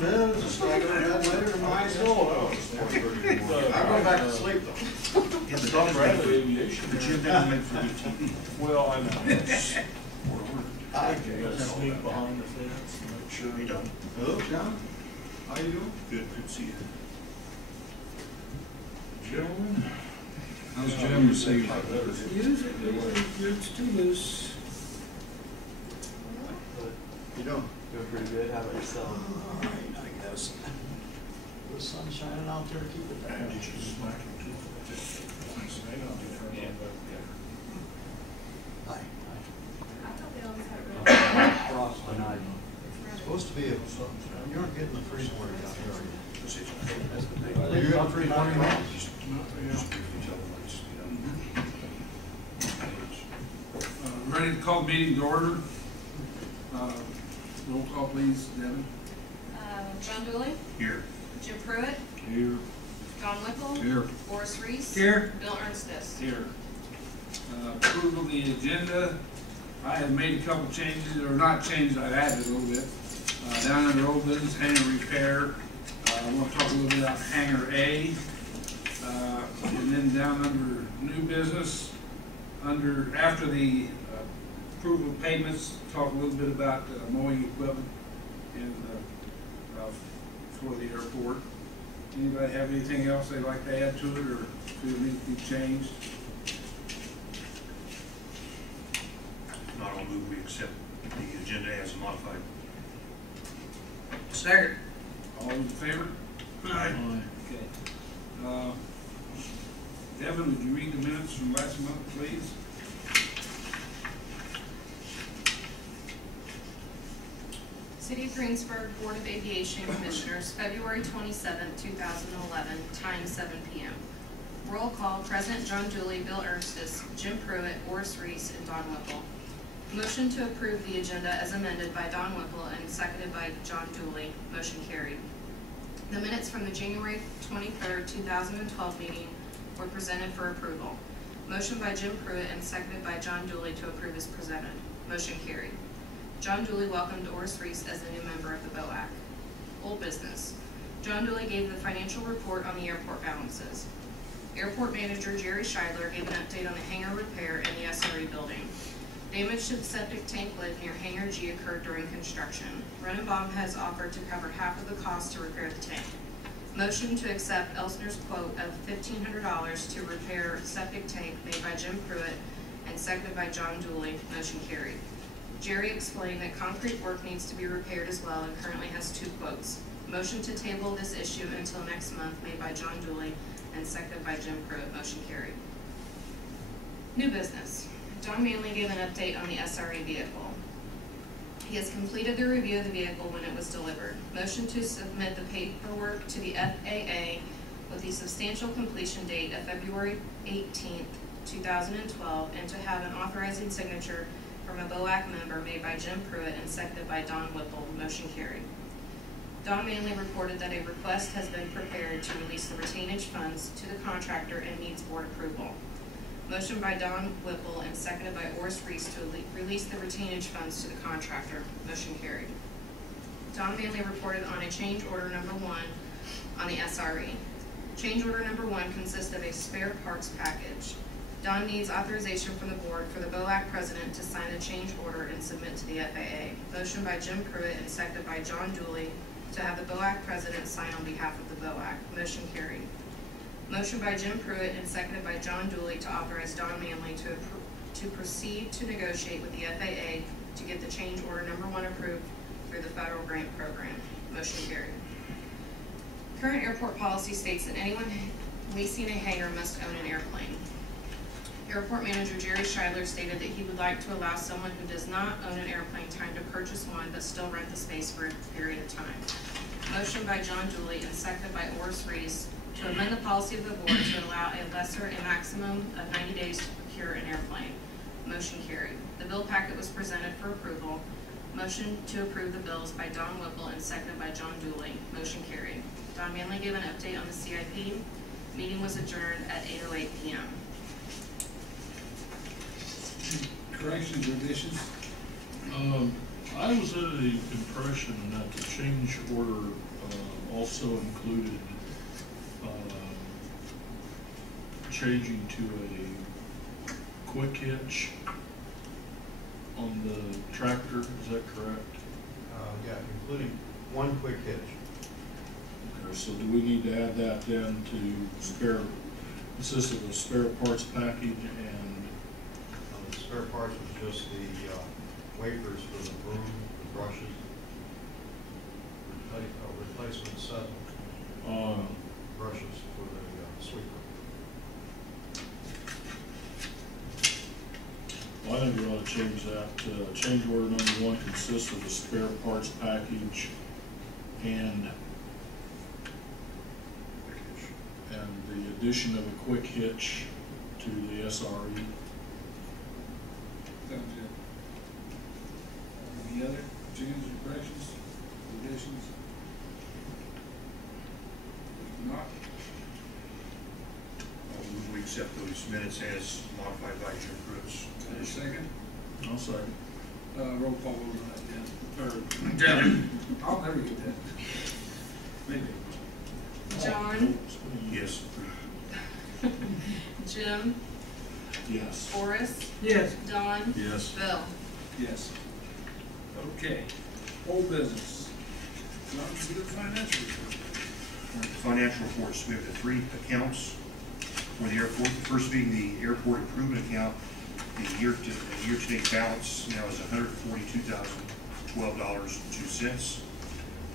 No, just like that later than mine still. I go back to sleep though. Yeah, but Tom that Bradley doesn't make, Aviation. but you never meant for DTV. Well, I know. I Sneak behind the fence and make sure. You don't. Hello, John. How you doing? Good to see you. Gentlemen. How's Jim received? Use it, it's too loose. You doing? Doing pretty good. How about yourself? All right, I guess. The sun's shining out there, keep it that way. Did you smack him too? Hi. I thought they always had Frost and I. Supposed to be, you aren't getting the freeze water down here, are you? Are You got freeze water now? Ready to call the meeting to order. Roll call, please, Devin. John Dooley, Here. Jim Pruitt, Here. Don Whipple, Here. Boris Reese, Here. Bill Ernstis. Here. Approval of the agenda. I have made a couple changes, or not changes, I've added a little bit. Down under old business, hangar repair. I want to talk a little bit about hangar A. And then down under new business, after the approval of payments, talk a little bit about mowing equipment and for the airport. Anybody have anything else they'd like to add to it or feel needs to be changed? Not all move, we accept the agenda as modified. Second. All in favor? Aye. Okay. Devin, would you read the minutes from last month, please? City of Greensburg Board of Aviation Commissioners, February 27, 2011, time 7 p.m. Roll call, President John Dooley, Bill Ernstis, Jim Pruitt, Boris Reese, and Don Whipple. Motion to approve the agenda as amended by Don Whipple and seconded by John Dooley. Motion carried. The minutes from the January 23, 2012 meeting were presented for approval. Motion by Jim Pruitt and seconded by John Dooley to approve is presented. Motion carried. John Dooley welcomed Boris Reese as a new member of the BOAC. Old business. John Dooley gave the financial report on the airport balances. Airport manager Jerry Scheidler gave an update on the hangar repair in the SRE building. Damage to the septic tank lid near Hangar G occurred during construction. Runenbaum has offered to cover half of the cost to repair the tank. Motion to accept Elsner's quote of $1,500 to repair septic tank made by Jim Pruitt and seconded by John Dooley. Motion carried. Jerry explained that concrete work needs to be repaired as well and currently has 2 quotes. Motion to table this issue until next month made by John Dooley and seconded by Jim Pruitt. Motion carried. New business. Don Manley gave an update on the SRE vehicle. He has completed the review of the vehicle when it was delivered. Motion to submit the paperwork to the FAA with the substantial completion date of February 18th, 2012, and to have an authorizing signature from a BOAC member made by Jim Pruitt and seconded by Don Whipple. Motion carried. Don Manley reported that a request has been prepared to release the retainage funds to the contractor and needs board approval. Motion by Don Whipple and seconded by Boris Reese to release the retainage funds to the contractor. Motion carried. Don Manley reported on a change order number 1 on the SRE. Change order number 1 consists of a spare parts package. Don needs authorization from the board for the BOAC president to sign the change order and submit to the FAA. Motion by Jim Pruitt and seconded by John Dooley to have the BOAC president sign on behalf of the BOAC. Motion carried. Motion by Jim Pruitt and seconded by John Dooley to authorize Don Manley to proceed to negotiate with the FAA to get the change order number 1 approved through the federal grant program. Motion carried. Current airport policy states that anyone leasing a hangar must own an airplane. Airport manager Jerry Scheidler stated that he would like to allow someone who does not own an airplane time to purchase one but still rent the space for a period of time. Motion by John Dooley and seconded by Boris Reese to amend the policy of the board to allow a maximum of 90 days to procure an airplane. Motion carried. The bill packet was presented for approval. Motion to approve the bills by Don Whipple and seconded by John Dooley. Motion carried. Don Manley gave an update on the CIP. Meeting was adjourned at 8:08 p.m. Corrections or additions? I was under the impression that the change order also included changing to a quick hitch on the tractor, is that correct? Yeah, including one quick hitch. Okay, so do we need to add that then to spare, consists of a spare parts package and The spare parts was just the wafers for the broom, the brushes, replacement set brushes for the sweeper. well, I think we ought to change that. Change order number 1 consists of a spare parts package and the addition of a quick hitch to the SRE. Sounds good. Any other changes, corrections, additions? If not, I'll move we accept those minutes as modified by Jim Pruitt's. a second, I'll second. roll call vote on that, Jen. Or, Jen, I'll never get that. Maybe. John, Yes. Jim, Yes. Horace, Yes. Don, Yes. Bill. Yes. Okay, old business. John, you do the financial report. Financial reports, we have the 3 accounts for the airport. The first being the airport improvement account. The year-to-date balance now is $142,012.02.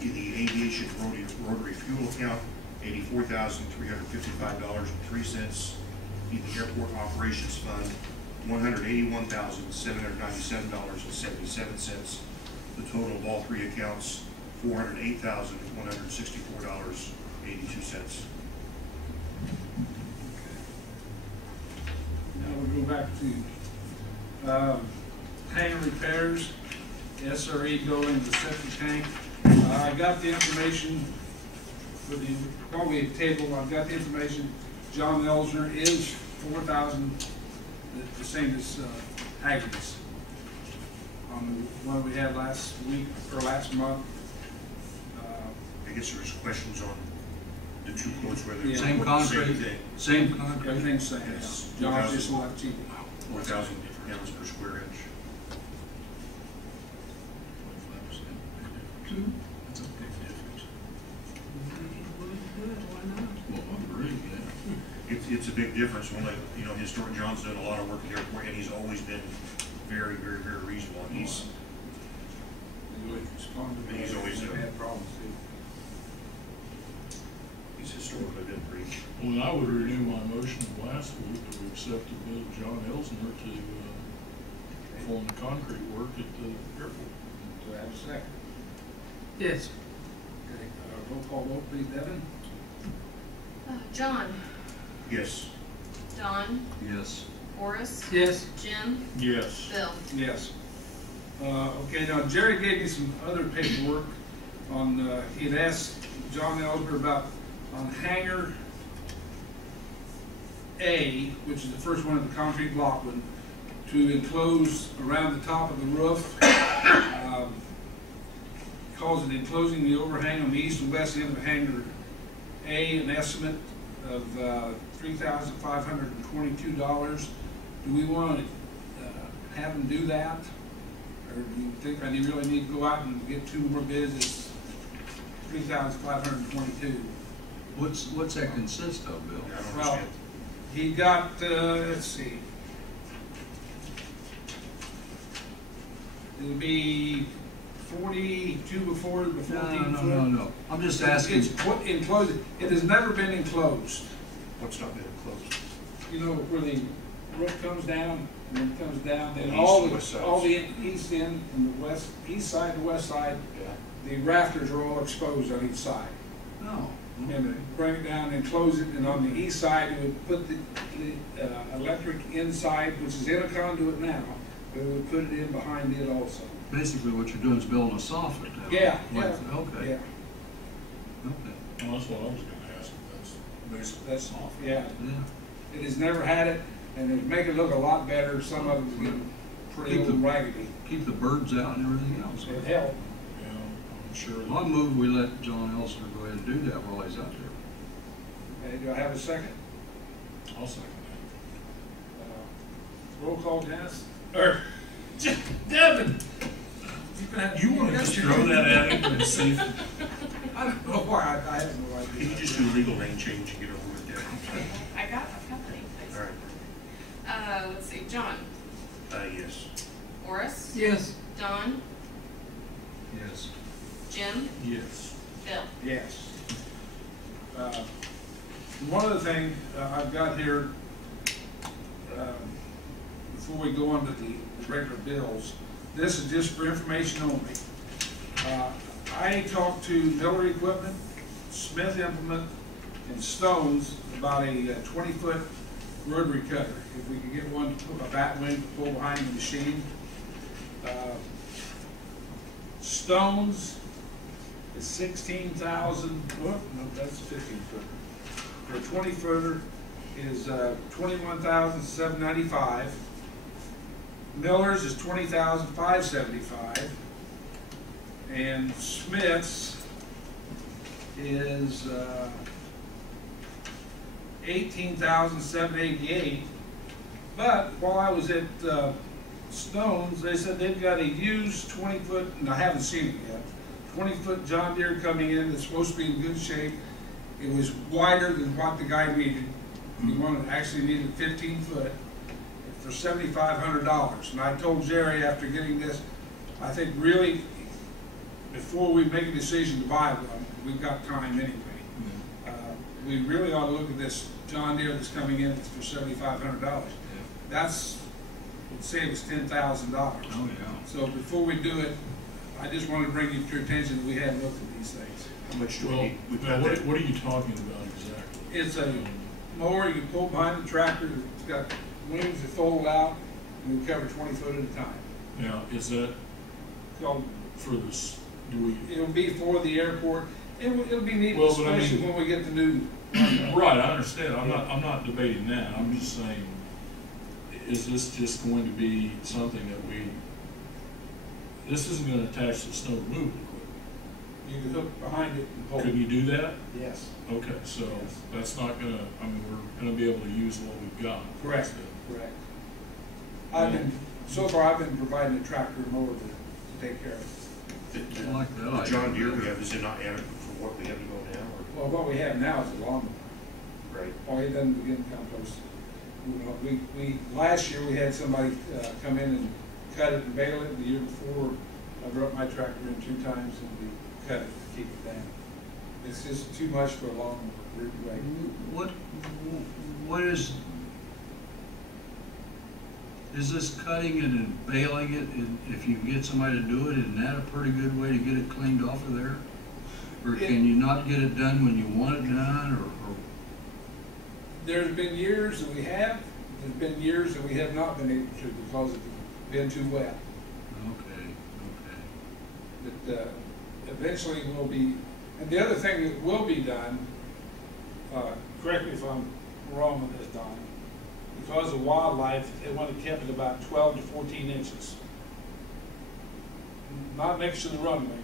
In the aviation rotary fuel account, $84,355.03. In the airport operations fund, $181,797.77. The total of all 3 accounts, $408,164.82. Now we'll go back to hangar repairs, SRE going to the septic tank. I got the information for the, while we tabled, I've got the information. John Elsner is 4,000, the same as Haggard's on the one we had last week or last month. I guess there's questions on the 2 quotes, whether Yeah. it's Same the concrete. thing. Same concrete. Everything's the same. Yes. John's just a lot cheaper. 4,000 gallons per square inch. That's a big difference. Well, I agree, yeah. It's a big difference. When, you know, historic John's done a lot of work at the airport, and he's always been very, very, very reasonable. And he's Always responded to me. He's always We've had problems too. historically been pretty. Well, I would renew my motion of last week to accept the bid of John Elsner to perform the concrete work at the airport. Do I have a second? Yes. Okay, roll call vote, please, Devin. John, Yes. Don, Yes. Horace, Yes. Jim, Yes. Bill. Yes. Okay, now Jerry gave me some other paperwork on, he had asked John Elsner about on hangar A, which is the first one of the concrete block one, to enclose around the top of the roof. Calls it enclosing the overhang on the east and west end of hangar A, an estimate of $3,522. Do we want to have them do that? Or do you think I really need to go out and get 2 more bids? It's $3,522. What's that consist of, Bill? I don't Well, understand. he got, let's see. It'll be 42 before the 14 foot. No. I'm just asking. It's put enclosed, it has never been enclosed. What's not been enclosed? You know, where the roof comes down, and then comes down, then East all and west sides. the east end and the west, east side and west side, Yeah. the rafters are all exposed on each side. No. And bring it down and close it, and on the east side, we would put the electric inside, which is in a conduit now, but we would put it in behind it also. Basically, what you're doing is building a soffit. now. Yeah, Like- yeah. Okay. Yeah, Okay. Well, that's what I was gonna ask. That's basically that's, soft. yeah, Yeah. it has never had it, and it'd make it look a lot better. Some of them, pretty old raggedy. Keep the birds out and everything else. It helped. Yeah, I'm sure. Well, I move we let John Elsner go ahead and do that while he's out there. Okay, do I have a second? I'll second Roll call, Dennis? Or, Devin! that. You wanna just throw that at him and see if I don't know why, I have no idea. Can you just do a legal name change and get over with that? I've got the name, please. All right. Let's see, John, Yes. Horace, Yes. Don, Yes. Jim, yes. Bill. Yes. One other thing I've got here, before we go on to the regular bills, this is just for information only. I talked to Miller Equipment, Smith Implement, and Stones about a 20-foot rotary cutter. If we could get one, to put a bat wing to pull behind the machine. Stones is 16,000, oh, no, that's 15 footer. For a 20 footer is 21,795. Miller's is 20,575. And Smith's is 18,788. But while I was at Stone's, they said they've got a used 20-foot, and I haven't seen it yet, 20-foot John Deere coming in that's supposed to be in good shape. It was wider than what the guy needed. He actually needed 15 foot for $7,500. And I told Jerry after getting this, I think really, before we make a decision to buy one, we've got time anyway. We really ought to look at this John Deere that's coming in for $7,500. That's, let's say it was $10,000. Oh, yeah. So before we do it, I just wanted to bring you to your attention that we hadn't looked at these things. How much do we Well, need? We've now, got that. what are you talking about exactly? It's a mower you can pull behind the tractor. It's got wings that fold out, and we cover 20 foot at a time. Now, is that So for this, do we, it'll be for the airport. It'll be neat, Well, but I especially mean- when we get the new. right, I understand, I'm not debating that, I'm just saying, is this just going to be something that this isn't gonna attach to snow removal equipment? You can hook behind it and pull. Could you do that? Yes. Okay, so that's not gonna, I mean, we're gonna be able to use what we've got. Correct. Correct. So far I've been providing a tractor and mower to take care of it. I like that The idea. John Deere we have, is it not adequate for what we have to go now? Well, what we have now is a lawnmower. Right. Oh, it doesn't begin to come close. Last year we had somebody come in and cut it and bale it. The year before, I brought my tractor in 2 times and we cut it to keep it down. It's just too much for a lawnmower. What is this cutting it and baling it, and if you get somebody to do it, isn't that a pretty good way to get it cleaned off of there? Or can you not get it done when you want it done, or? There's been years that we have, there's been years that we have not been able to because it's been too wet. Okay. But eventually will be, and the other thing that will be done, correct me if I'm wrong on this, Don, because of wildlife, they want to keep it about 12 to 14 inches. Not next to the runway,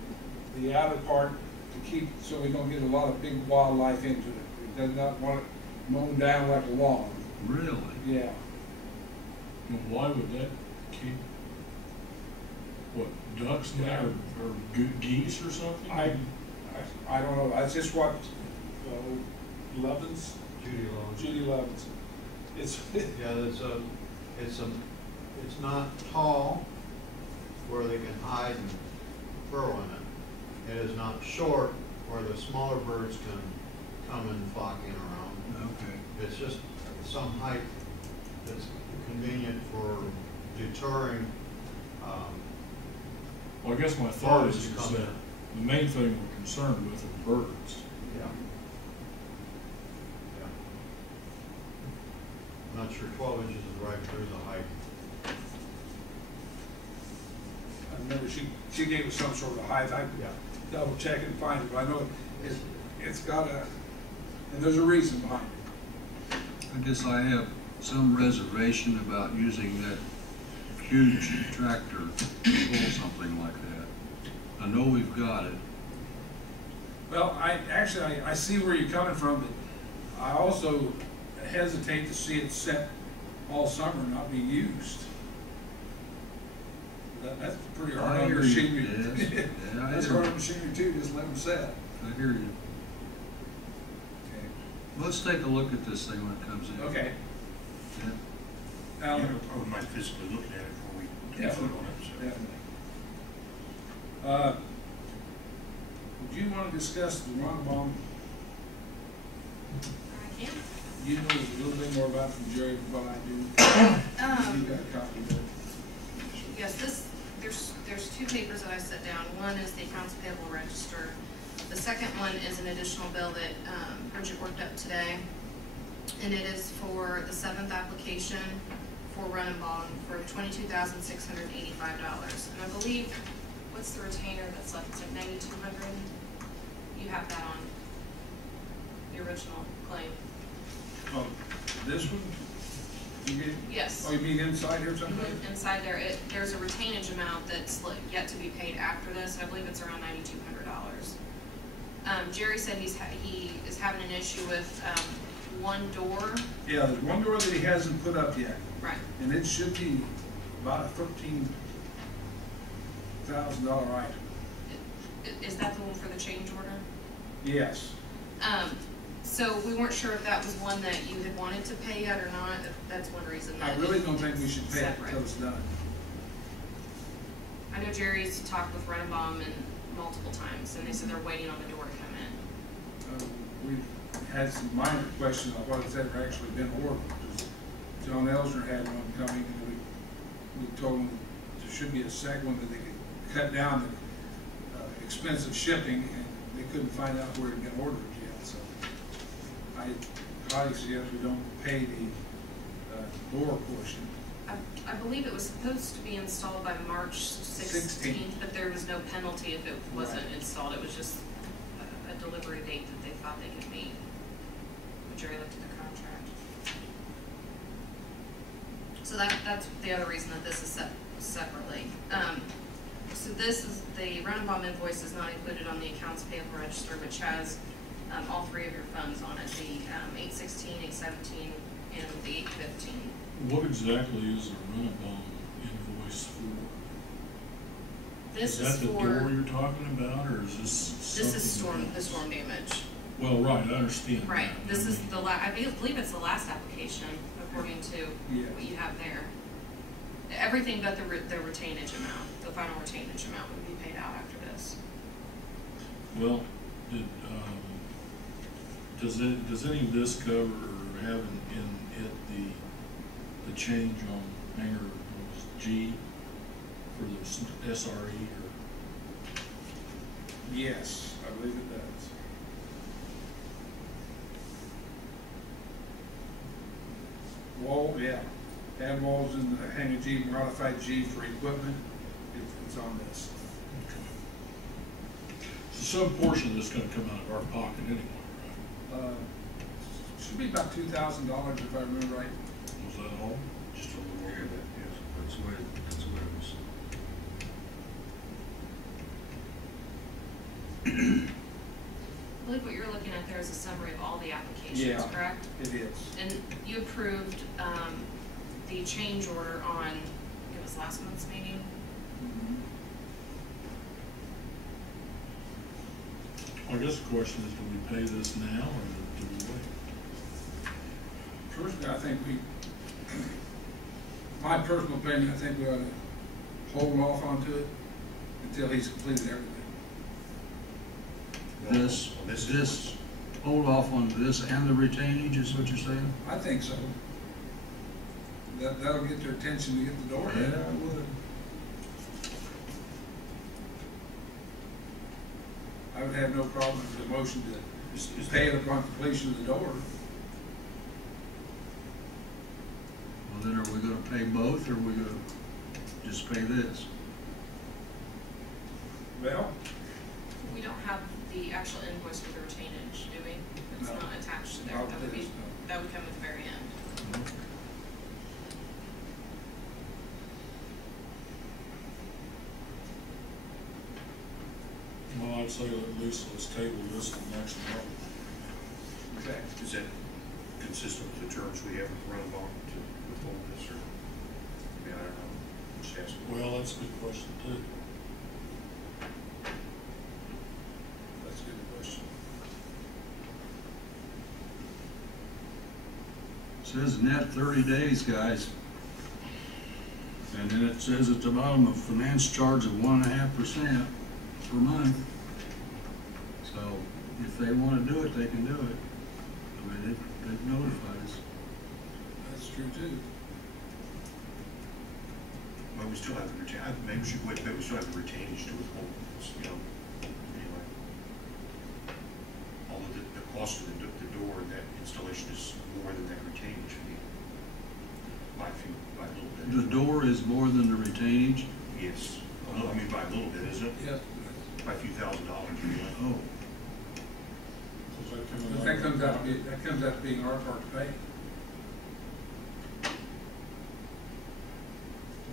the outer part to keep, so we don't get a lot of big wildlife into it. It does not want it mown down like a lawn. Really? Yeah. And why would that keep, what, ducks in there, or geese or something? I don't know, that's just what, Lovins? Judy Lovins. It's, Yeah, it's not tall where they can hide and burrow in it. It is not short where the smaller birds can come and flock in around. Okay. It's just some height that's convenient for deterring, Well, I guess my thought birds is to come that in. the main thing we're concerned with are birds. Yeah. I'm not sure 12 inches is right, but there's a height. I remember she gave us some sort of height. I Yeah. double check and find it, but I know it's got a, and there's a reason behind it. I guess I have some reservation about using that huge tractor to pull something like that. I know we've got it. Well, I see where you're coming from, but I also hesitate to see it set all summer and not be used. That's pretty hard I on hear you. machinery. Yes. Yeah, I That's hear hard you. on machinery too, just let them set. I hear you. Okay. Let's take a look at this thing when it comes in. Okay. Yeah. I Alan? wouldn't mind physically looking at it before we take a vote on it, so. Definitely. Would you want to discuss the run bomb? I can. You know a little bit more about it from Jerry than what I do. You got a copy of it. Yes, there's two papers that I set down. One is the accounts payable register. The second one is an additional bill that Bridget worked up today. And it is for the 7th application for run and bond for $22,685. And I believe, what's the retainer that's left? It's like $9,200. You have that on the original claim. Oh, this one? You get, Yes. oh, you mean inside here or something? Inside there, there's a retainage amount that's yet to be paid after this, and I believe it's around $9,200. Jerry said he is having an issue with one door. Yeah, there's one door that he hasn't put up yet, Right. and it should be about a $13,000 item. Is that the one for the change order? Yes. So we weren't sure if that was one that you had wanted to pay yet or not. That's one reason I that really don't think we should pay it separate. until it's done. I know Jerry's talked with Renenbaum and multiple times, and they said they're waiting on the door to come in. We've had some minor questions on what it's ever actually been ordered, because John Elsner had one coming, and we told him there should be a second one that they could cut down the expensive shipping, and they couldn't find out where it had been ordered yet, so I highly suggest we don't pay the door portion. I believe it was supposed to be installed by March 16th, but there was no penalty if it wasn't Right. installed. It was just a delivery date that they thought they could meet. When Jerry looked at the contract. So that's the other reason that this is set separately. So this is, the Renenbaum invoice is not included on the accounts payable register, which has all three of your funds on it, the 816, 817, and the 815. What exactly is a Renenbaum invoice for? This Is is that the door for, you're talking about, or is this this is something the else? storm damage. Well, right, I understand. Right, that. this I is mean, the I believe it's the last application, according to Yeah. what you have there. Everything but the retainage amount, the final retainage amount would be paid out after this. Well, does any of this cover or have in it the change on hanger G for the SRE or? Yes, I believe it does. Wall, yeah. Add walls in the hangar G, modified G for equipment, it's on this. So some portion of this is gonna come out of our pocket anyway, right? Should be about $2,000 if I remember right. Was that all? Just a little over that, yes. That's the way it was. I believe what you're looking at there is a summary of all the applications, Yeah. correct? It is. And you approved the change order on, it was last month's meeting? I guess the question is, do we pay this now or do we wait? Personally, I think my personal opinion, I think we ought to hold off onto it until he's completed everything. This, hold off on this and the retainage is what you're saying? I think so. That'll get their attention to get the door in. I would. I would have no problem with the motion to pay it upon completion of the door. Well, then are we gonna pay both or are we gonna just pay this? Well, We don't have the actual invoice for the retainage, do we? It's No. not attached to there. No, That would it be, is not. that would come at the very end. Well, I'd say at least let's table this till next month. Okay. Is that consistent with the terms we have with Runabout to withhold this, or, I mean, I don't know, just asking. Well, that's a good question too. That's a good question. Says net 30 days, guys. And then it says at the bottom, a finance charge of 1.5% per month. So if they wanna do it, they can do it. I mean, they've notified us. That's true too. Well, we still have the retain, maybe we should wait, but we still have the retainage to withhold, you know, anyway. Although the cost of the door and that installation is more than that retainage fee. By a little bit. The door is more than the retainage? Yes, a little, I mean, by a little bit, isn't it? Yes. By a few $1,000s, really. Oh, But that comes out to being our part to pay.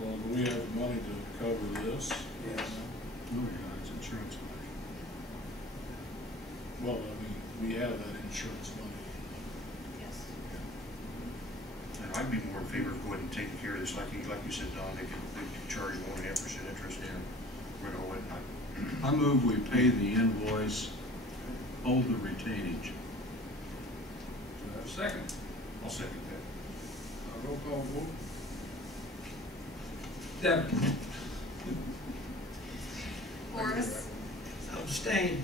Well, do we have the money to cover this? Yes. oh yeah, it's insurance money. Well, I mean, we have that insurance money. Yes. And I'd be more in favor of going and taking care of this, like you said, Don, they could charge 1.5% interest in, we're gonna let, I move we pay the invoice, hold the retainage. Do I have a second? I'll second that. Roll call vote. Devin? Horace, Abstain.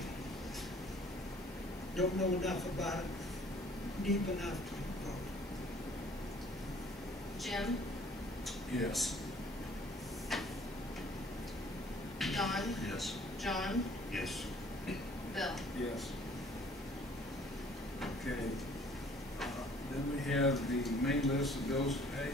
Don't know enough about it, deep enough to vote. Jim, Yes. Don, Yes. John, Yes. Bill. Yes. Okay. Then we have the main list of bills to pay.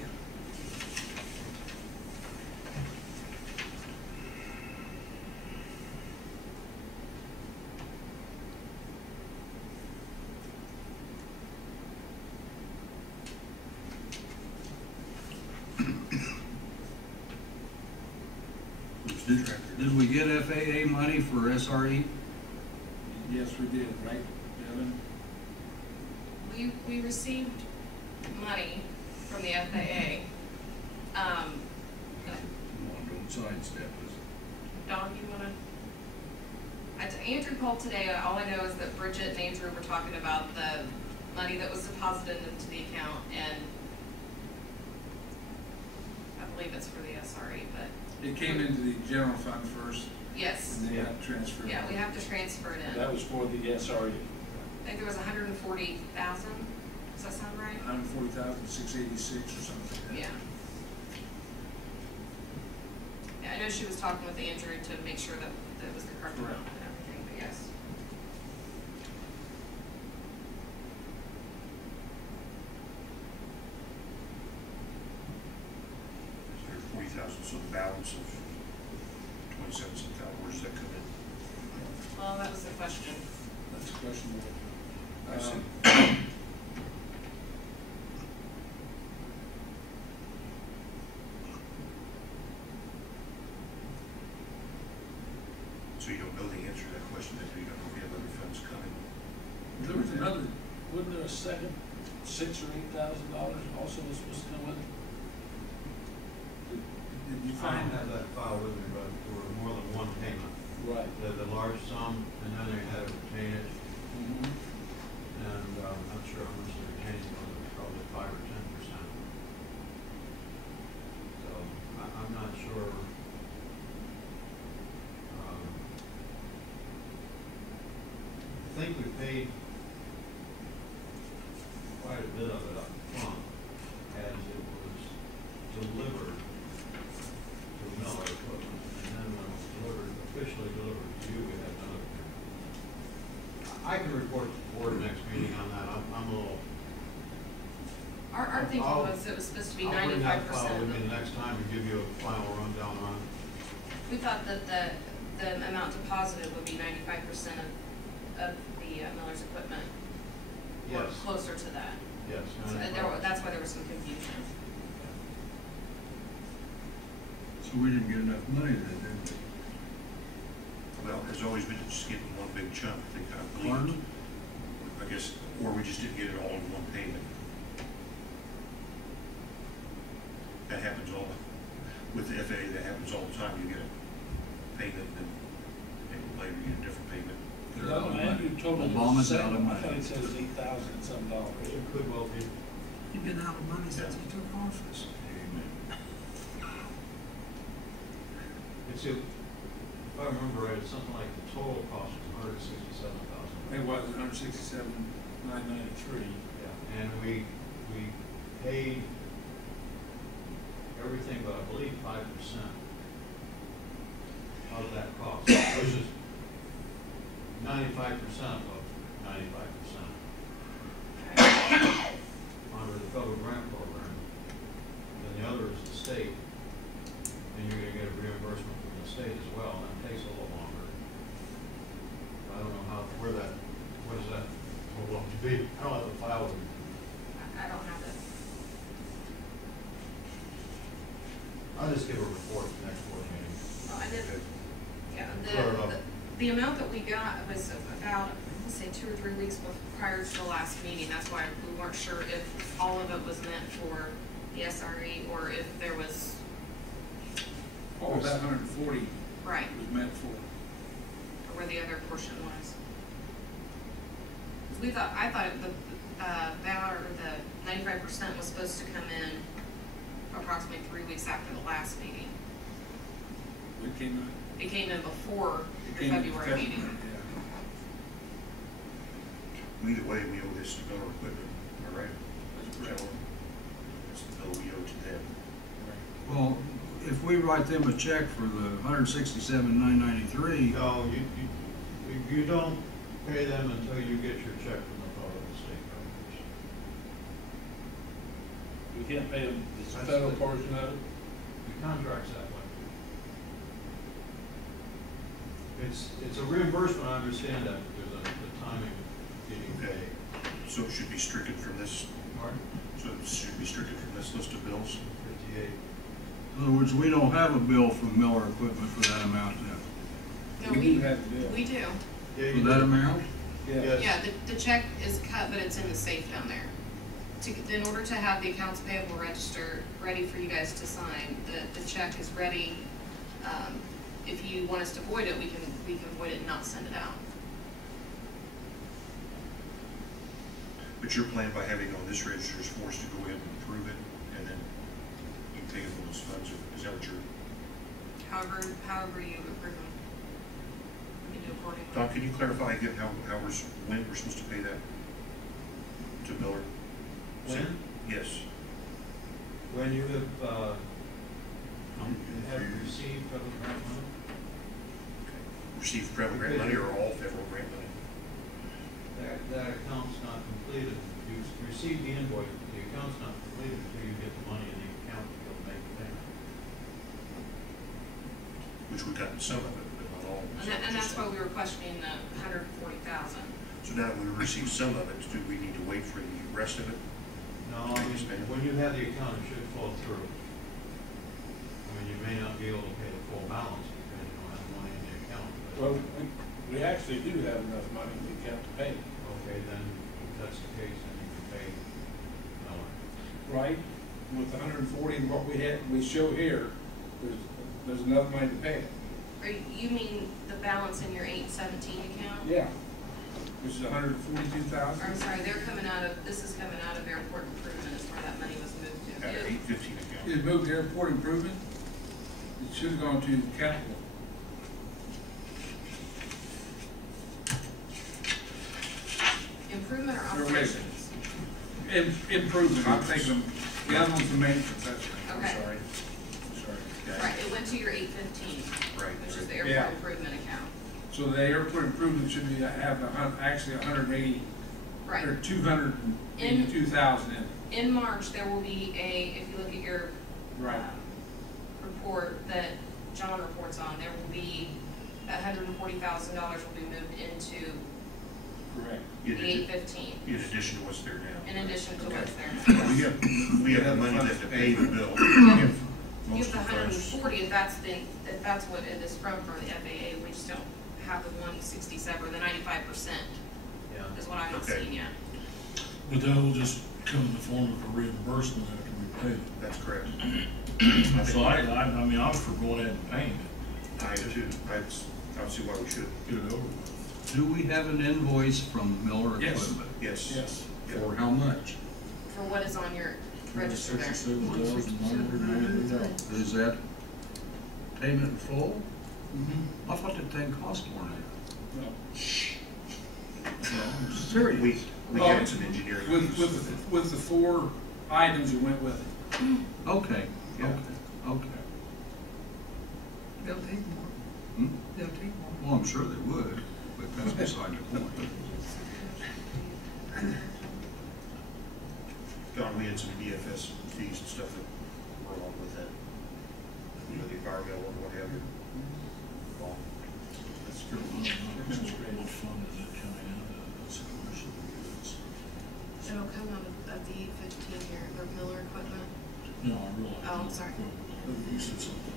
Did we get FAA money for SRE? Yes, we did, right, Devin? We received money from the FAA. Don't sidestep us. Don, you wanna? Andrew called today, all I know is that Bridget and Andrew were talking about the money that was deposited into the account, and I believe it's for the SRE, but It came into the general fund first, yes. and then got transferred. Yeah, we have to transfer it in. That was for the SRE. I think there was 140,000, does that sound right? 140,686 or something like that. Yeah. Yeah, I know she was talking with Andrew to make sure that that was the correct amount and everything, but yes. So there's 40,000, so the balance of 27,000, where does that come in? Well, that was the question. That's questionable. I see. So you don't know the answer to that question, then you don't know if you have other funds coming. There was another, Wasn't there a second $6,000 or $8,000 also was supposed to come with it? did you I find don't have that file with me, but there were more than one payment. Right. The large sum, and then they had a retainage, Mm-hmm. and I'm not sure how much the retainage was, it was probably 5 or 10%. So I'm not sure. I think we paid quite a bit of it up front as it was delivered to Miller Equipment, and then when it was delivered, officially delivered to you, we had another payment. I can report to the board next meeting on that. I'm a little. Our thinking was it was supposed to be I'll bring that 95% file of with me them. the next time and give you a final rundown on it. We thought that the amount deposited would be 95% of the Miller's equipment. Or Yes. closer to that. Yes. So that's why there was some confusion. So we didn't get enough money then, did we? well, has always been just getting one big chunk, they kind of believe. Pardon? I guess, or we just didn't get it all in one payment. That happens all, with the FAA, that happens all the time, you get a payment, and then later you get a different payment. They're out of money. Andrew told me it was Obama's the out of same. I money. thought he said it was $8,000 and some dollars. It could well be. You've been out of money since he took office. It's, if I remember right, it's something like the total cost was $167,000. It was $167,993. Yeah, and we paid everything but I believe 5% of that cost, which is 95% of 95% under the federal grant program. Then the other is the state, and you're gonna get a reimbursement from the state as well, and it takes a little longer. I don't know what does that total up to be? I don't have the file with me. I don't have it. I'll just give a report at the next board meeting. Well, I did, yeah, Clear it up. the amount that we got was about, let's say, 2 or 3 weeks prior to the last meeting. That's why we weren't sure if all of it was meant for the SRE or if there was, What was that 140 right, was meant for? or where the other portion was. 'Cause I thought the valor, or the 95% was supposed to come in approximately 3 weeks after the last meeting. It came out. It came in before It the came in February meeting. Yeah. Either way, we owe this to Miller Equipment, all right? That's correct. That's the bill we owe to them. Well, if we write them a check for the $167,993, No, you don't pay them until you get your check from the federal state governments. We can't pay them the That's federal the- portion of it. The contract's that way. It's a reimbursement, I understand that, because of the timing of getting Okay. paid. So it should be stricken from this, Pardon? so it should be stricken from this list of bills? 58. in other words, we don't have a bill from Miller Equipment for that amount now. No, We do have the bill. we do. Yeah, For you that did. amount? Yes. Yeah, the check is cut, but it's in the safe down there. In order to have the accounts payable register ready for you guys to sign, the check is ready. If you want us to void it, we can void it and not send it out. But your plan by having it on this register is for us to go ahead and approve it, and then you pay them those funds, is that what you're? However you approve them. We can do accordingly. Don, can you clarify again when we're supposed to pay that to Miller? When? Yes. When you have received federal grant money? Receive federal grant money or all federal grant money? That account's not completed. You receive the invoice, but the account's not completed until you get the money in the account to be able to make the payment. Which we got some of it, but not all of it. And that's why we were questioning the 140,000. So now that we received some of it, do we need to wait for the rest of it? No, I mean, when you have the account, it should flow through. I mean, you may not be able to pay the full balance because you don't have money in the account. Well, we actually do have enough money in the account to pay. Okay, then if that's the case, then you can pay Miller. Right? With 140 and what we show here, there's enough money to pay it. Or you mean the balance in your 817 account? Yeah. Which is 142,000. I'm sorry, this is coming out of airport improvement is where that money was moved to. At our 815 account? It moved to airport improvement. It should have gone to capital. Improvement or Or wait. operations? Improvement, I'm thinking, the other one's the maintenance, that's right. Okay. I'm sorry. Okay. Right, it went to your 815, Right. which is the Yeah. airport improvement account. So the airport improvement should be, actually 180, Right. or 282,000 in it. In March, there will be if you look at your Right. report that John reports on, there will be $140,000 will be moved into Correct. the 815, In addition to what's there now? in addition to Okay. what's there. We have the money that to pay the bill. You have Most the of the funds. 140, if that's what it is from the FAA, we just don't have the 167 or the 95% Yeah. is what I'm not Okay. seeing yet. But that will just come in the form of a reimbursement after we pay it. That's correct. So I mean, I was for going ahead and paying it, I do too. I don't see why we should. get it over with. Do we have an invoice from Miller Yes. Equipment? Yes. Yes. For how much? For what is on your register there. $67,993. Is that payment in full? I thought that thing cost more than No. that. No, I'm serious. We had some engineering. With the 4 items that went with it. Okay, Yeah. okay. They'll take more. Hmm? They'll take more. Well, I'm sure they would, but that's beside the point. Don, we had some DFS fees and stuff that were along with that. You know, the environmental and what have you. Well, That's good. What fund is it coming out of? That's the question. It'll come out of the 815 here, the Miller equipment. No, I realize. Oh, I'm sorry. You said something.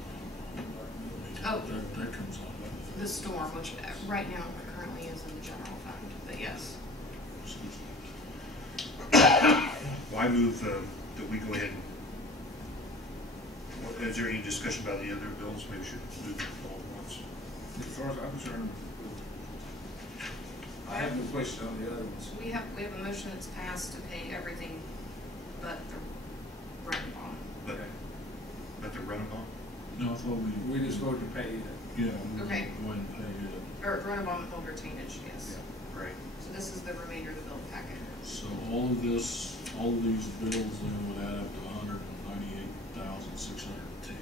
Oh. That comes out of The storm, which right now currently is in the general fund, but yes. Well, I move that we go ahead and, is there any discussion about the other bills? Maybe we should move them all at once. As far as I'm concerned, I have no question on the other ones. We have a motion that's passed to pay everything but the rent bond. But the run-on? No, I thought We just voted to pay it. yeah, we Okay. go ahead and pay it. Or rent bond with over retainage, yes. Right. So this is the remainder of the bill packet. So all of these bills then would add up to $198,610.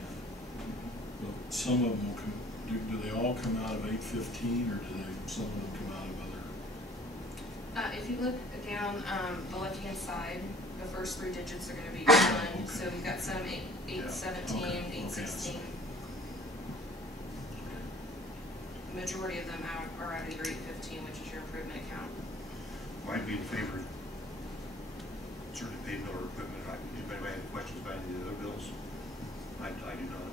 But some of them will come, do they all come out of 815 or some of them come out of other? If you look down the left-hand side, the first 3 digits are gonna be Okay. 1, so we've got some 817, Okay. 816. The majority of them are out of your 815, which is your improvement account. Well, I'd be in favor of certainly pay Miller Equipment. Anybody have questions about any of the other bills? I do not.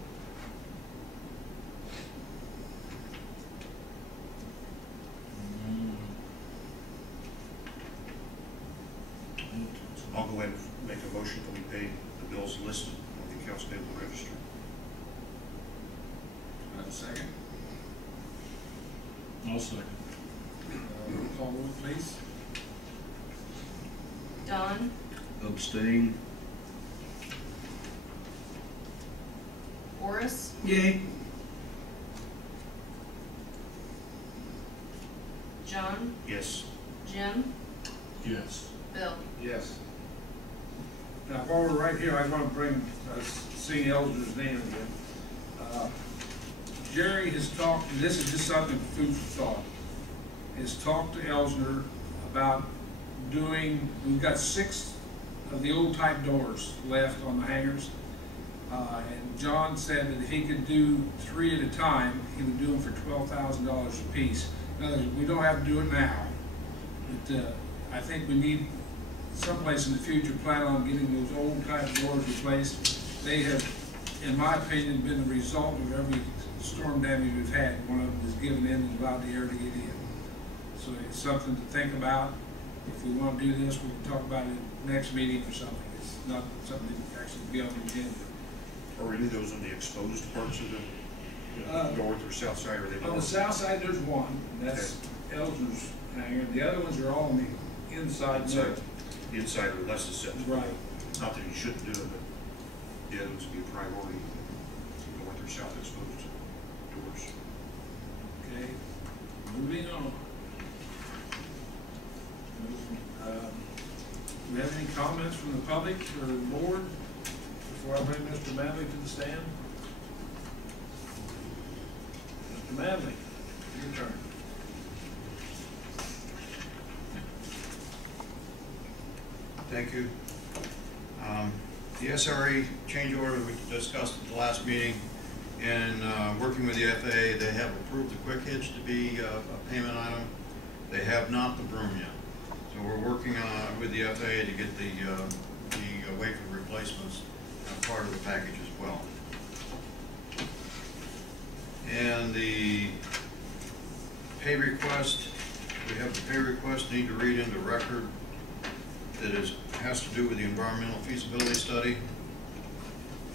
I'll go ahead and make a motion that we pay the bills listed on the accounts payable register. Have a second? I'll second. Roll call vote, please. Don, Abstain? Horace, Yay. John, Yes. Jim, Yes. Bill. Yes. Now, while we're right here, I want to bring, seeing Elder's name again. Jerry has talked, and this is just something food for thought, has talked to Elsner about doing, we've got 6 of the old type doors left on the hangars. And John said that if he could do 3 at a time, he would do them for $12,000 a piece. Now, we don't have to do it now, but I think we need someplace in the future plan on getting those old type doors replaced. They have, in my opinion, been the result of every storm damage we've had. One of them is given in and allowed the air to get in. So it's something to think about. If we want to do this, we can talk about it next meeting or something. It's not something that can actually be on the agenda. Are any of those on the exposed parts of the north or south side, or are they? On the south side, there's one, and that's Elsner's hangar. The other ones are all on the inside. Inside. Inside or less susceptible. Right. Not that you shouldn't do it, but the other ones would be a priority, north or south exposed doors. Okay, moving on. Do we have any comments from the public or the board before I bring Mr. Manley to the stand? Mr. Manley, your turn. Thank you. The SRA change order we discussed at the last meeting, and working with the FAA, they have approved the quick hitch to be a payment item. They have not the broom yet. So we're working with the FAA to get the wafer replacements part of the package as well. pay request. We have the pay request, need to read into record that has to do with the environmental feasibility study.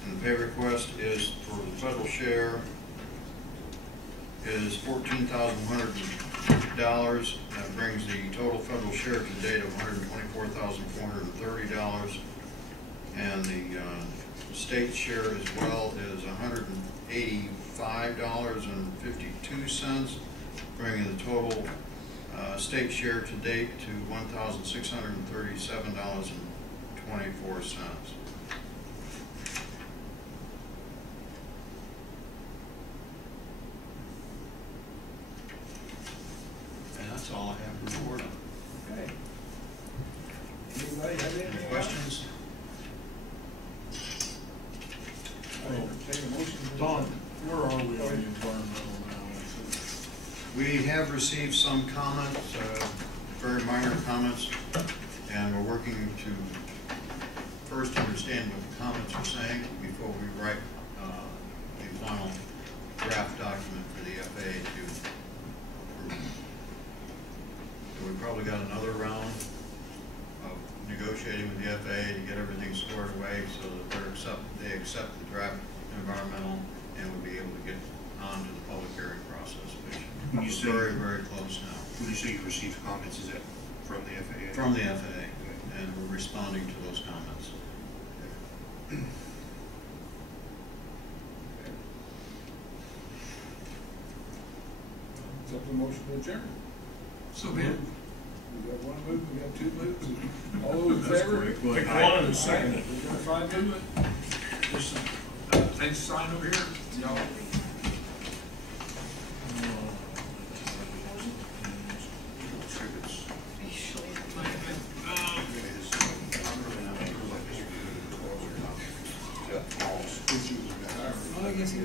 And the pay request is for the federal share is $14,100. That brings the total federal share to date of $124,430. And the state share as well is $185.52, bringing the total state share to date to $1,637.24. And that's all I have to report on. Okay. Anybody have Any anything? questions? Take a motion. Don, where are we on the environmental now? We have received some comments, very minor comments, and we're working to first understand what the comments are saying before we write the final draft document for the FAA to approve. So we probably got another round of negotiating with the FAA to get everything squared away so that they accept the draft environmental and we'll be able to get on to the public hearing process, which When you is say- very, very close now. When you say you received comments, is that from the FAA? From the FAA, and we're responding to those comments. It's up to motion to adjourn. So be it. We got one move, we got two moves. All those in That's favor? quick. Pick one and second it. We got a five movement. Just, take a sign over here. Y'all. Well, I guess he